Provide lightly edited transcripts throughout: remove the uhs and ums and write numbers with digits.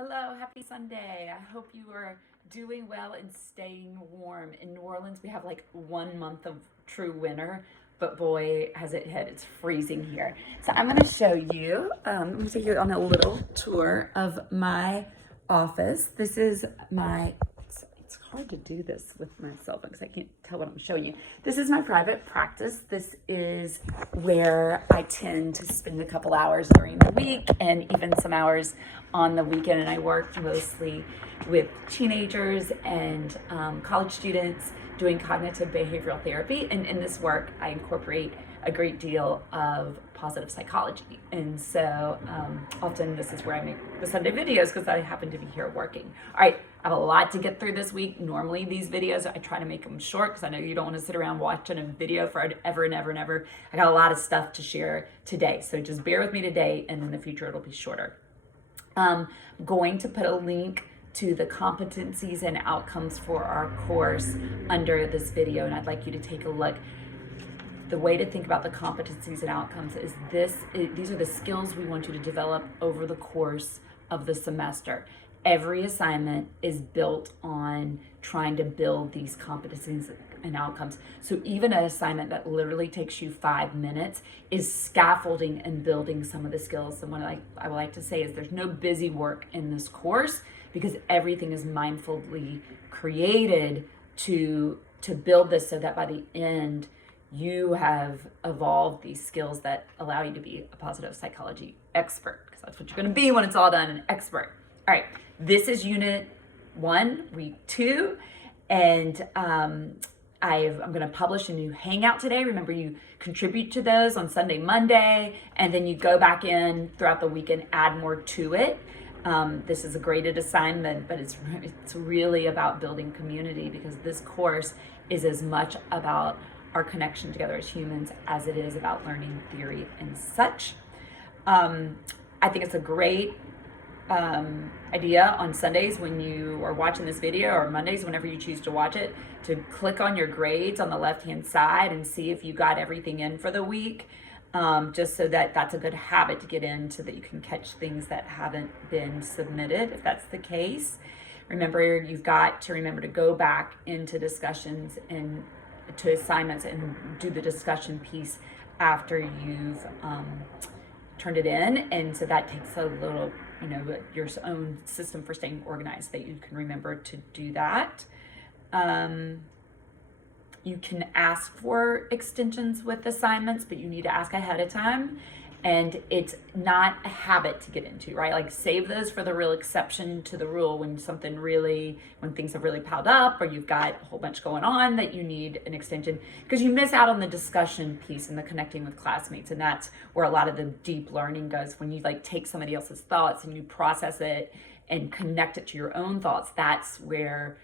Hello, happy Sunday. I hope you are doing well and staying warm. In New Orleans, we have like 1 month of true winter, but boy, has it hit. It's freezing here. So I'm going to show you, let me take you on a little tour of my office. This is my, it's hard to do this with my cell phone because I can't tell what I'm showing you. This is my private practice. This is where I tend to spend a couple hours during the week and even some hours on the weekend. And I work mostly with teenagers and college students doing cognitive behavioral therapy. And in this work, I incorporate a great deal of positive psychology. And so often this is where I make the Sunday videos because I happen to be here working. All right, I have a lot to get through this week. Normally these videos, I try to make them short because I know you don't want to sit around watching a video forever and ever and ever. I got a lot of stuff to share today. So just bear with me today, and in the future it'll be shorter. Going to put a link to the competencies and outcomes for our course under this video, and I'd like you to take a look. The way to think about the competencies and outcomes is these are the skills we want you to develop over the course of the semester. Every assignment is built on trying to build these competencies and outcomes. So even an assignment that literally takes you 5 minutes is scaffolding and building some of the skills. And what I would like to say is there's no busy work in this course because everything is mindfully created to build this so that by the end, you have evolved these skills that allow you to be a positive psychology expert, because that's what you're going to be when it's all done, an expert. All right, this is unit 1, week 2, and I'm going to publish a new Hangout today. Remember, you contribute to those on Sunday, Monday, and then you go back in throughout the week and add more to it. This is a graded assignment, but it's really about building community, because this course is as much about our connection together as humans as it is about learning theory and such. I think it's a great idea on Sundays when you are watching this video, or Mondays whenever you choose to watch it, to click on your grades on the left hand side and see if you got everything in for the week, just so that that's a good habit to get in, so that you can catch things that haven't been submitted if that's the case. Remember, you've got to remember to go back into discussions and to assignments and do the discussion piece after you've turned it in. And so that takes a little, your own system for staying organized, that you can remember to do that. You can ask for extensions with assignments, but you need to ask ahead of time. And it's not a habit to get into, right? Like, save those for the real exception to the rule, when things have really piled up, or you've got a whole bunch going on that you need an extension, because you miss out on the discussion piece and the connecting with classmates. And that's where a lot of the deep learning goes. When you take somebody else's thoughts and you process it and connect it to your own thoughts, that's where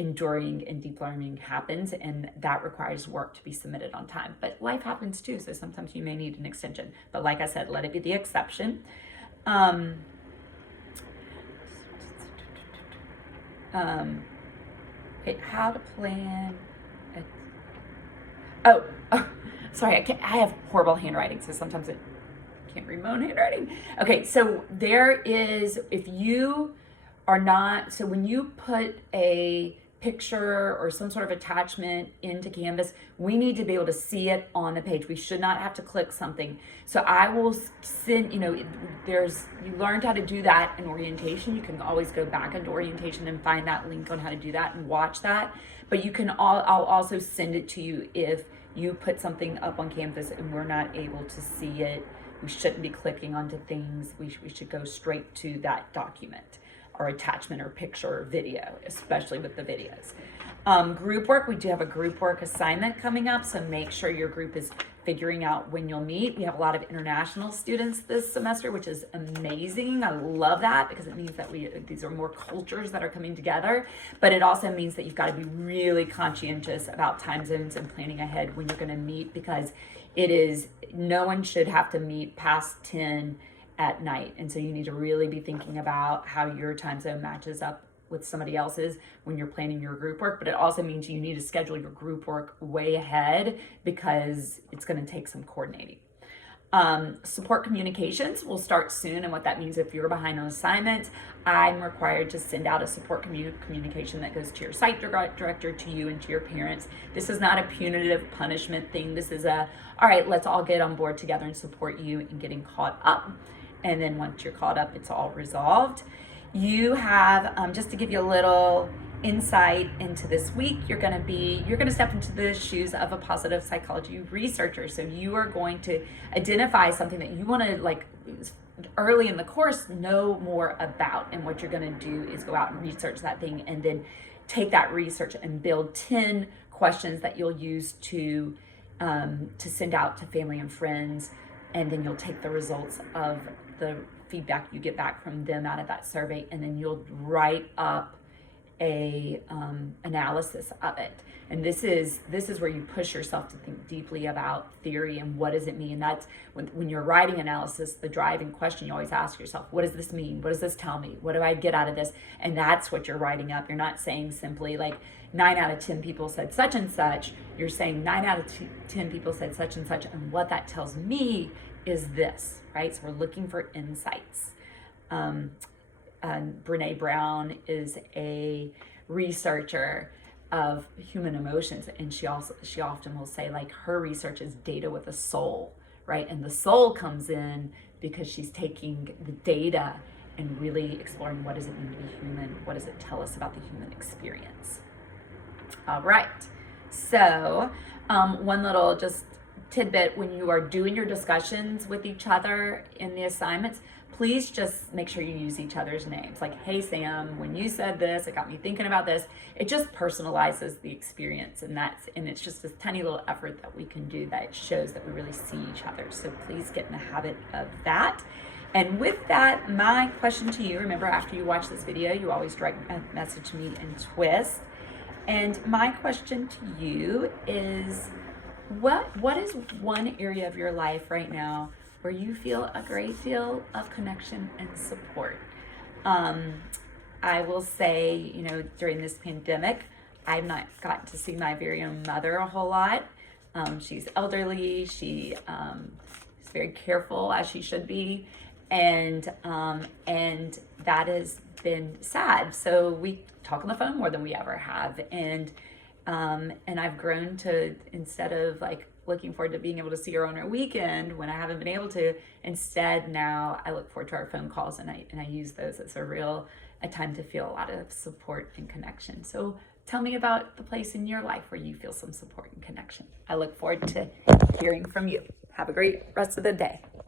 enduring and deep learning happens, and that requires work to be submitted on time. But life happens too, so sometimes you may need an extension. But like I said, let it be the exception. Okay, how to plan. Sorry, I have horrible handwriting, so sometimes I can't read my own handwriting. Okay, so there is, so when you put a picture or some sort of attachment into Canvas, we need to be able to see it on the page. We should not have to click something. So I will send, you learned how to do that in orientation. You can always go back into orientation and find that link on how to do that and watch that. But I'll also send it to you if you put something up on Canvas and we're not able to see it. We shouldn't be clicking onto things. We should go straight to that document or attachment or picture or video, especially with the videos. Group work, we do have a group work assignment coming up, so make sure your group is figuring out when you'll meet. We have a lot of international students this semester, which is amazing. I love that, because it means that these are more cultures that are coming together, but it also means that you've got to be really conscientious about time zones and planning ahead when you're gonna meet, because no one should have to meet past 10 at night. And so you need to really be thinking about how your time zone matches up with somebody else's when you're planning your group work. But it also means you need to schedule your group work way ahead, because it's going to take some coordinating. Support communications will start soon, and what that means, if you're behind on assignments, I'm required to send out a support communication that goes to your site director, to you, and to your parents. This is not a punitive punishment thing. This is all right, let's all get on board together and support you in getting caught up. And then once you're caught up, it's all resolved. You have, just to give you a little insight into this week, you're going to step into the shoes of a positive psychology researcher. So you are going to identify something that you want to, like, early in the course, know more about. And what you're going to do is go out and research that thing, and then take that research and build 10 questions that you'll use to send out to family and friends. And then you'll take the results of the feedback you get back from them out of that survey, and then you'll write up a analysis of it. And this is where you push yourself to think deeply about theory and what does it mean. That's when you're writing analysis, the driving question you always ask yourself: what does this mean? What does this tell me? What do I get out of this? And that's what you're writing up. You're not saying simply like 9 out of 10 people said such and such. You're saying 9 out of 10 people said such and such, and what that tells me is this, right? So we're looking for insights. Brene Brown is a researcher of human emotions, and she often will say, like, her research is data with a soul, right? And the soul comes in because she's taking the data and really exploring, what does it mean to be human? What does it tell us about the human experience? All right, so one little just tidbit: when you are doing your discussions with each other in the assignments, please just make sure you use each other's names. Like, hey Sam, when you said this, it got me thinking about this. It just personalizes the experience, and it's just this tiny little effort that we can do that shows that we really see each other. So please get in the habit of that. And with that, my question to you, remember, after you watch this video, you always direct message me and Twist. And my question to you is, what is one area of your life right now where you feel a great deal of connection and support? I will say, during this pandemic, I've not gotten to see my very own mother a whole lot. She's elderly. She is very careful, as she should be, and that has been sad. So we talk on the phone more than we ever have, and I've grown to, instead of like looking forward to being able to see her on her weekend when I haven't been able to, instead now I look forward to our phone calls, and I use those as a time to feel a lot of support and connection. So tell me about the place in your life where you feel some support and connection. I look forward to hearing from you. Have a great rest of the day.